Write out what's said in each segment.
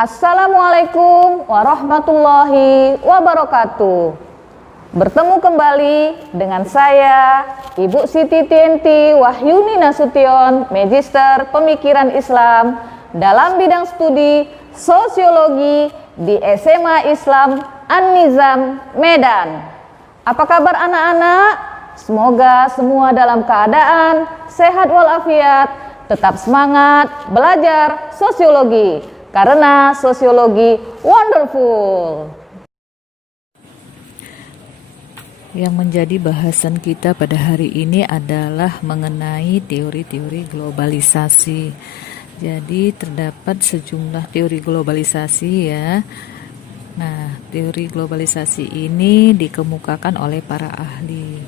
Assalamualaikum warahmatullahi wabarakatuh. Bertemu kembali dengan saya, Ibu Siti Tienti Wahyuni Nasution, Magister Pemikiran Islam dalam bidang studi Sosiologi di SMA Islam An-Nizam, Medan. Apa kabar anak-anak? Semoga semua dalam keadaan sehat walafiat, tetap semangat belajar sosiologi, karena sosiologi wonderful. Yang menjadi bahasan kita pada hari ini adalah mengenai teori-teori globalisasi. Jadi terdapat sejumlah teori globalisasi ya. Nah, teori globalisasi ini dikemukakan oleh para ahli.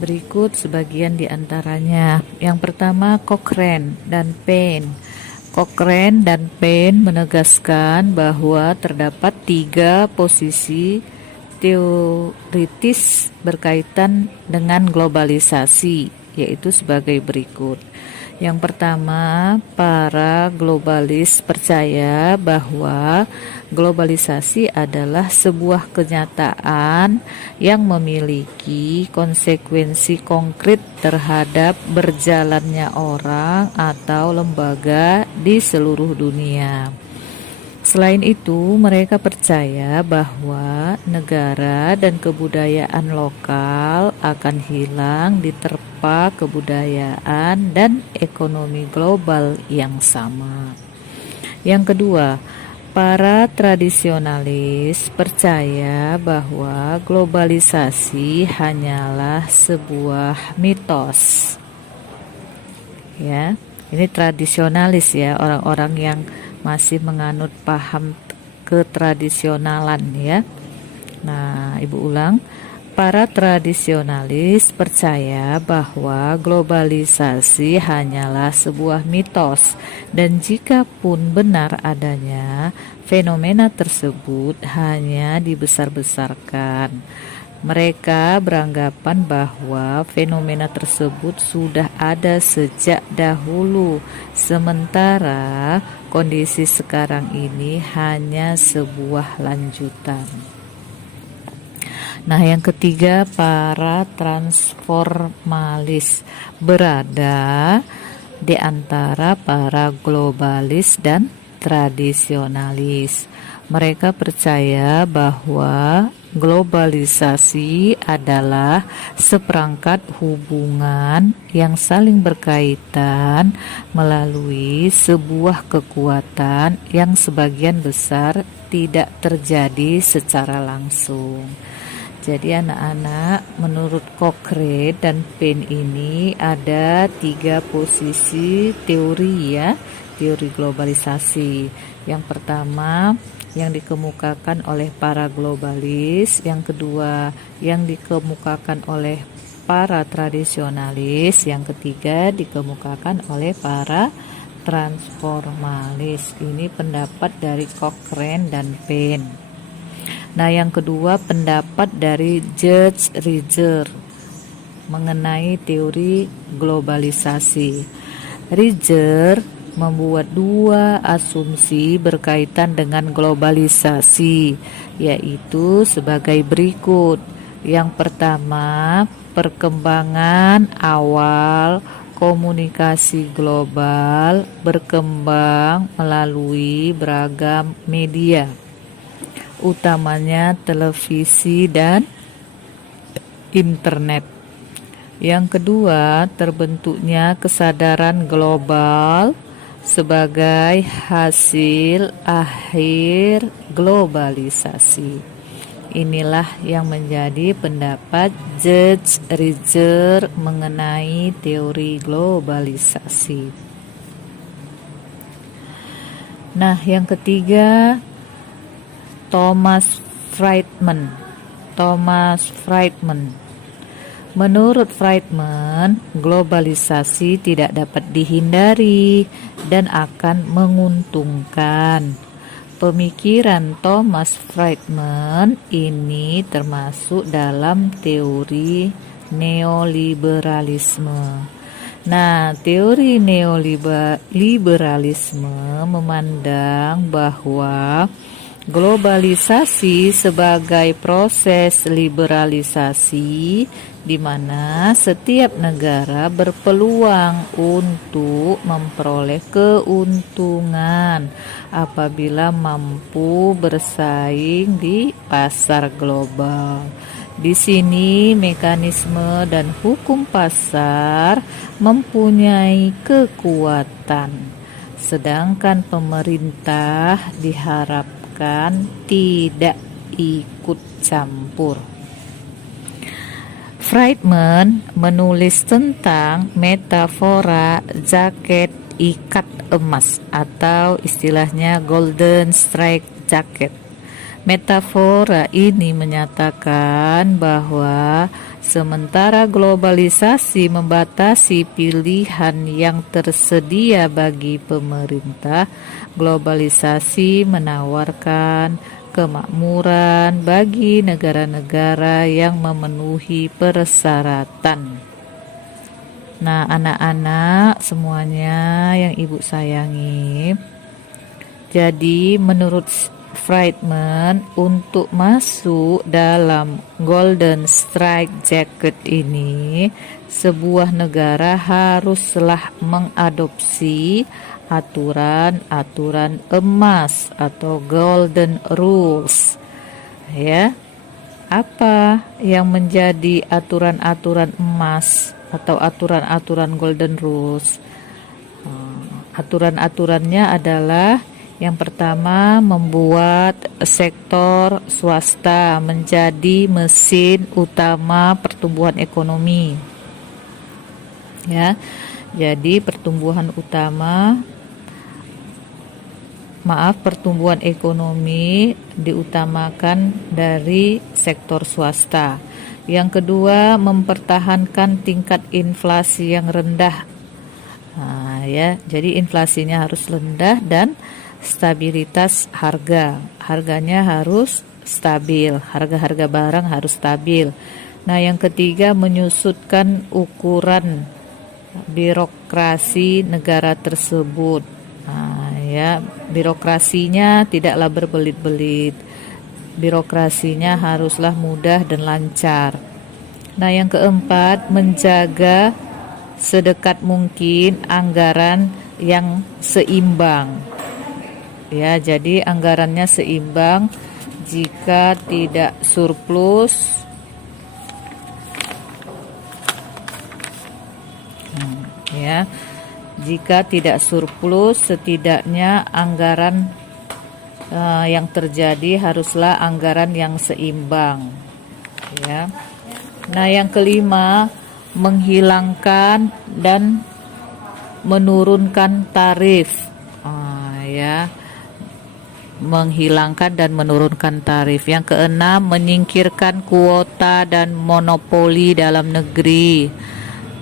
Berikut sebagian di antaranya. Yang pertama, Cochrane dan Payne. Cochrane dan Payne menegaskan bahwa terdapat 3 posisi teoritis berkaitan dengan globalisasi, yaitu sebagai berikut. Yang pertama, para globalis percaya bahwa globalisasi adalah sebuah kenyataan yang memiliki konsekuensi konkret terhadap berjalannya orang atau lembaga di seluruh dunia. Selain itu, mereka percaya bahwa negara dan kebudayaan lokal akan hilang diterpa kebudayaan dan ekonomi global yang sama. Yang kedua, para tradisionalis percaya bahwa globalisasi hanyalah sebuah mitos. Ya, ini tradisionalis ya, orang-orang yang masih menganut paham ketradisionalan ya. Nah, Ibu ulang, para tradisionalis percaya bahwa globalisasi hanyalah sebuah mitos, dan jika pun benar adanya, fenomena tersebut hanya dibesar-besarkan. Mereka beranggapan bahwa fenomena tersebut sudah ada sejak dahulu, sementara kondisi sekarang ini hanya sebuah lanjutan. Nah, yang ketiga, para transformalis berada di antara para globalis dan tradisionalis. Mereka percaya bahwa globalisasi adalah seperangkat hubungan yang saling berkaitan melalui sebuah kekuatan yang sebagian besar tidak terjadi secara langsung. Jadi anak-anak, menurut Cochrane dan Payne ini ada 3 posisi teori ya, teori globalisasi. Yang pertama, yang dikemukakan oleh para globalis. Yang kedua, yang dikemukakan oleh para tradisionalis. Yang ketiga, dikemukakan oleh para transformalis. Ini pendapat dari Cochrane dan Payne. Nah, yang kedua, pendapat dari Judge Riger mengenai teori globalisasi. Riger membuat 2 asumsi berkaitan dengan globalisasi, yaitu sebagai berikut. Yang pertama, perkembangan awal komunikasi global berkembang melalui beragam media, utamanya televisi dan internet. Yang kedua, terbentuknya kesadaran global sebagai hasil akhir globalisasi. Inilah yang menjadi pendapat Judge Riger mengenai teori globalisasi. Nah, yang ketiga, Thomas Friedman. Menurut Friedman, globalisasi tidak dapat dihindari dan akan menguntungkan. Pemikiran Thomas Friedman ini termasuk dalam teori neoliberalisme. Nah, teori neoliberalisme memandang bahwa globalisasi sebagai proses liberalisasi di mana setiap negara berpeluang untuk memperoleh keuntungan apabila mampu bersaing di pasar global. Di sini mekanisme dan hukum pasar mempunyai kekuatan, sedangkan pemerintah diharapkan tidak ikut campur. Friedman menulis tentang metafora jaket ikat emas atau istilahnya golden strike jacket. Metafora ini menyatakan bahwa sementara globalisasi membatasi pilihan yang tersedia bagi pemerintah, globalisasi menawarkan kemakmuran bagi negara-negara yang memenuhi persyaratan. Nah, anak-anak semuanya yang ibu sayangi, jadi menurut Friedman, untuk masuk dalam Golden Strike Jacket ini, sebuah negara haruslah mengadopsi aturan-aturan emas atau Golden Rules. Ya, apa yang menjadi aturan-aturan emas atau aturan-aturan Golden Rules? Aturan-aturannya adalah yang pertama, membuat sektor swasta menjadi mesin utama pertumbuhan ekonomi. Ya. Jadi pertumbuhan ekonomi diutamakan dari sektor swasta. Yang kedua, mempertahankan tingkat inflasi yang rendah. Nah, ya, jadi inflasinya harus rendah dan stabilitas harganya harus stabil, harga-harga barang harus stabil. Nah, yang ketiga, menyusutkan ukuran birokrasi negara tersebut. Nah, ya, birokrasinya tidaklah berbelit-belit, birokrasinya haruslah mudah dan lancar. Nah, yang keempat, menjaga sedekat mungkin anggaran yang seimbang. Ya, jadi anggarannya seimbang. Jika tidak surplus, ya, jika tidak surplus, setidaknya anggaran yang terjadi haruslah anggaran yang seimbang. Ya. Nah, yang kelima, menghilangkan dan menurunkan tarif. Ya. Menghilangkan dan menurunkan tarif. Yang keenam, menyingkirkan kuota dan monopoli dalam negeri.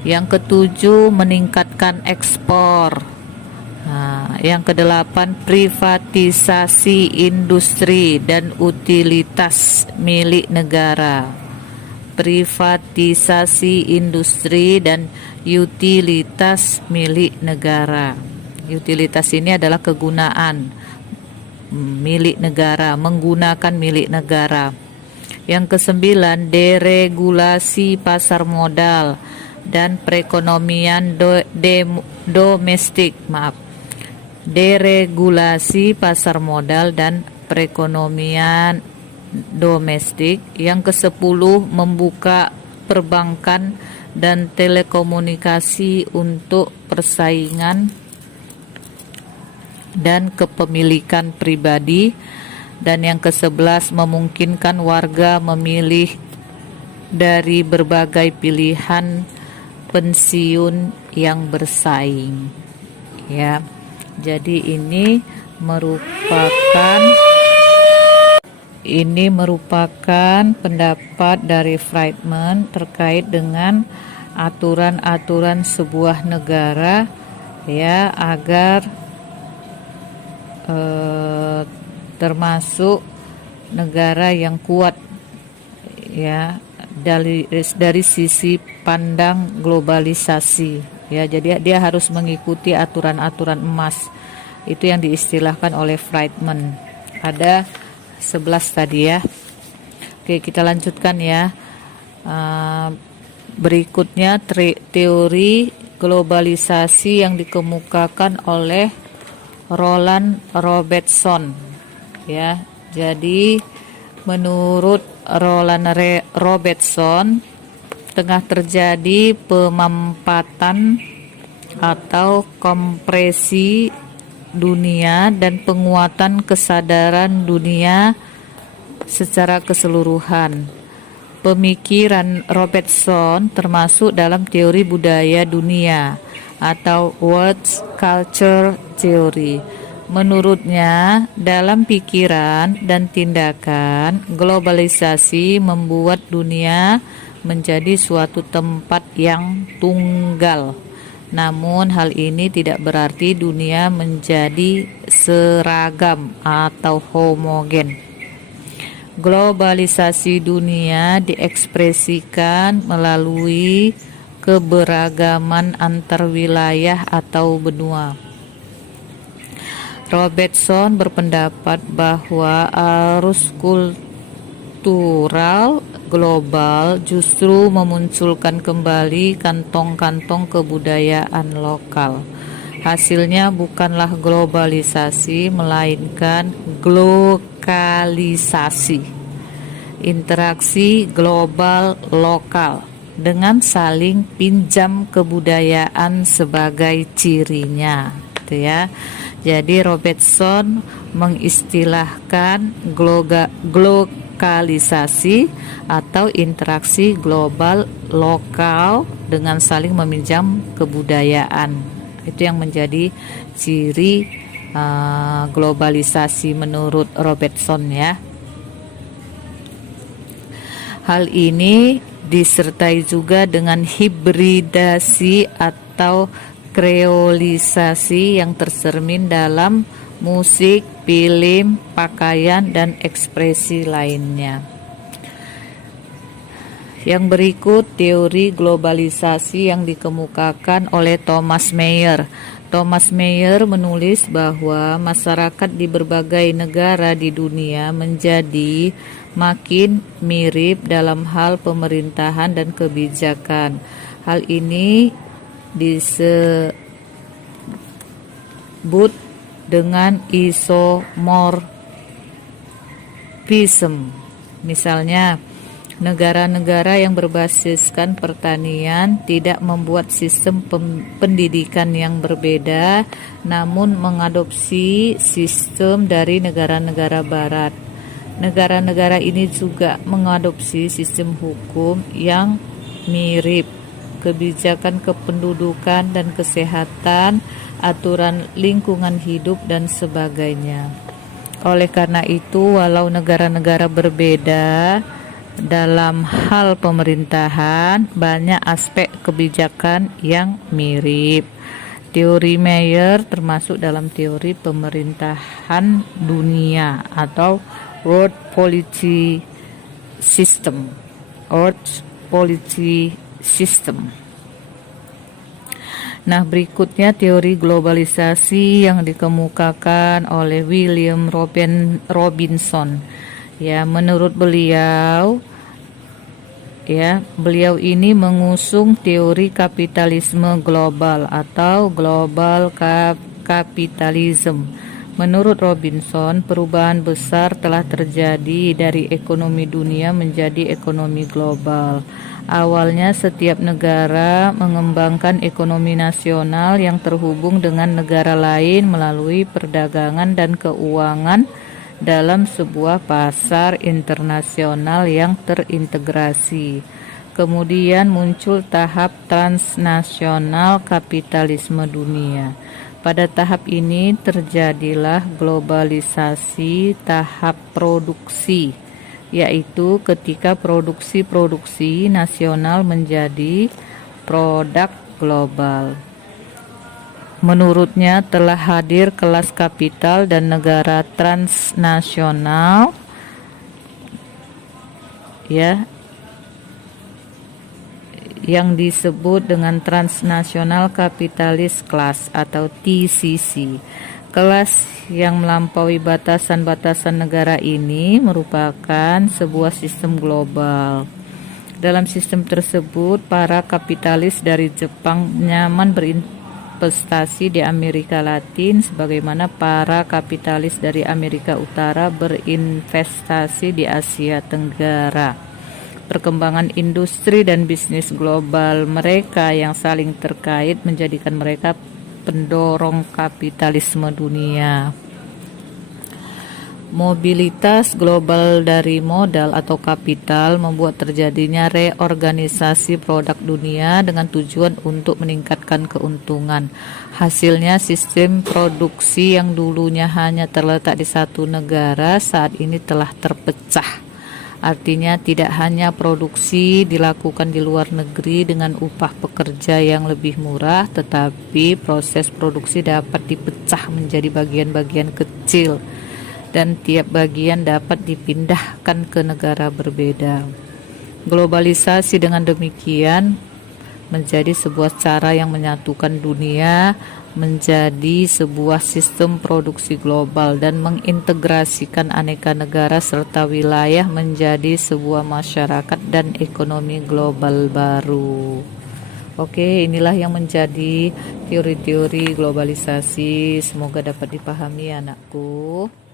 Yang ketujuh, meningkatkan ekspor. Nah, yang kedelapan, privatisasi industri dan utilitas milik negara. Privatisasi industri dan utilitas milik negara. Utilitas ini adalah kegunaan milik negara, menggunakan milik negara. Yang kesembilan, deregulasi pasar modal dan perekonomian domestik. Deregulasi pasar modal dan perekonomian domestik. Yang kesepuluh, membuka perbankan dan telekomunikasi untuk persaingan dan kepemilikan pribadi. Dan yang ke-11, memungkinkan warga memilih dari berbagai pilihan pensiun yang bersaing. Ya. Jadi ini merupakan pendapat dari Friedman terkait dengan aturan-aturan sebuah negara, ya, agar termasuk negara yang kuat, ya, dari sisi pandang globalisasi. Ya, jadi dia harus mengikuti aturan-aturan emas. Itu yang diistilahkan oleh Friedman. Ada 11 tadi ya. Oke, kita lanjutkan ya. Berikutnya teori globalisasi yang dikemukakan oleh Roland Robertson. Ya, jadi menurut Roland Robertson, tengah terjadi pemampatan atau kompresi dunia dan penguatan kesadaran dunia secara keseluruhan. Pemikiran Robertson termasuk dalam teori budaya dunia atau World Culture Theory. Menurutnya, dalam pikiran dan tindakan, globalisasi membuat dunia menjadi suatu tempat yang tunggal. Namun hal ini tidak berarti dunia menjadi seragam atau homogen. Globalisasi dunia diekspresikan melalui keberagaman antar wilayah atau benua. Robertson berpendapat bahwa arus kultural global justru memunculkan kembali kantong-kantong kebudayaan lokal. Hasilnya bukanlah globalisasi, melainkan glokalisasi. Interaksi global lokal dengan saling pinjam kebudayaan sebagai cirinya, gitu ya. Jadi Robertson mengistilahkan glokalisasi atau interaksi global lokal dengan saling meminjam kebudayaan. Itu yang menjadi ciri globalisasi menurut Robertson ya. Hal ini disertai juga dengan hibridasi atau kreolisasi yang tercermin dalam musik, film, pakaian, dan ekspresi lainnya. Yang berikut teori globalisasi yang dikemukakan oleh Thomas Mayer. Thomas Mayer menulis bahwa masyarakat di berbagai negara di dunia menjadi makin mirip dalam hal pemerintahan dan kebijakan. Hal ini disebut dengan isomorfism. Misalnya, negara-negara yang berbasiskan pertanian tidak membuat sistem pendidikan yang berbeda, namun mengadopsi sistem dari negara-negara barat. Negara-negara ini juga mengadopsi sistem hukum yang mirip, kebijakan kependudukan dan kesehatan, aturan lingkungan hidup, dan sebagainya. Oleh karena itu, walau negara-negara berbeda dalam hal pemerintahan, banyak aspek kebijakan yang mirip. Teori Mayer termasuk dalam teori pemerintahan dunia atau World Policy System. Nah, berikutnya teori globalisasi yang dikemukakan oleh William Robinson. Ya, menurut beliau ini mengusung teori kapitalisme global atau global capitalism. Menurut Robinson, perubahan besar telah terjadi dari ekonomi dunia menjadi ekonomi global. Awalnya setiap negara mengembangkan ekonomi nasional yang terhubung dengan negara lain melalui perdagangan dan keuangan dalam sebuah pasar internasional yang terintegrasi. Kemudian muncul tahap transnasional kapitalisme dunia. Pada tahap ini terjadilah globalisasi tahap produksi, yaitu ketika produksi nasional menjadi produk global. Menurutnya telah hadir kelas kapital dan negara transnasional yang disebut dengan Transnational Capitalist Class atau TCC. Kelas yang melampaui batasan-batasan negara ini merupakan sebuah sistem global. Dalam sistem tersebut, para kapitalis dari Jepang nyaman berinvestasi di Amerika Latin, sebagaimana para kapitalis dari Amerika Utara berinvestasi di Asia Tenggara. Perkembangan industri dan bisnis global mereka yang saling terkait menjadikan mereka pendorong kapitalisme dunia. Mobilitas global dari modal atau kapital membuat terjadinya reorganisasi produk dunia dengan tujuan untuk meningkatkan keuntungan. Hasilnya, sistem produksi yang dulunya hanya terletak di satu negara saat ini telah terpecah. Artinya tidak hanya produksi dilakukan di luar negeri dengan upah pekerja yang lebih murah, tetapi proses produksi dapat dipecah menjadi bagian-bagian kecil dan tiap bagian dapat dipindahkan ke negara berbeda. Globalisasi dengan demikian menjadi sebuah cara yang menyatukan dunia menjadi sebuah sistem produksi global dan mengintegrasikan aneka negara serta wilayah menjadi sebuah masyarakat dan ekonomi global baru. Oke, inilah yang menjadi teori-teori globalisasi. Semoga dapat dipahami, anakku.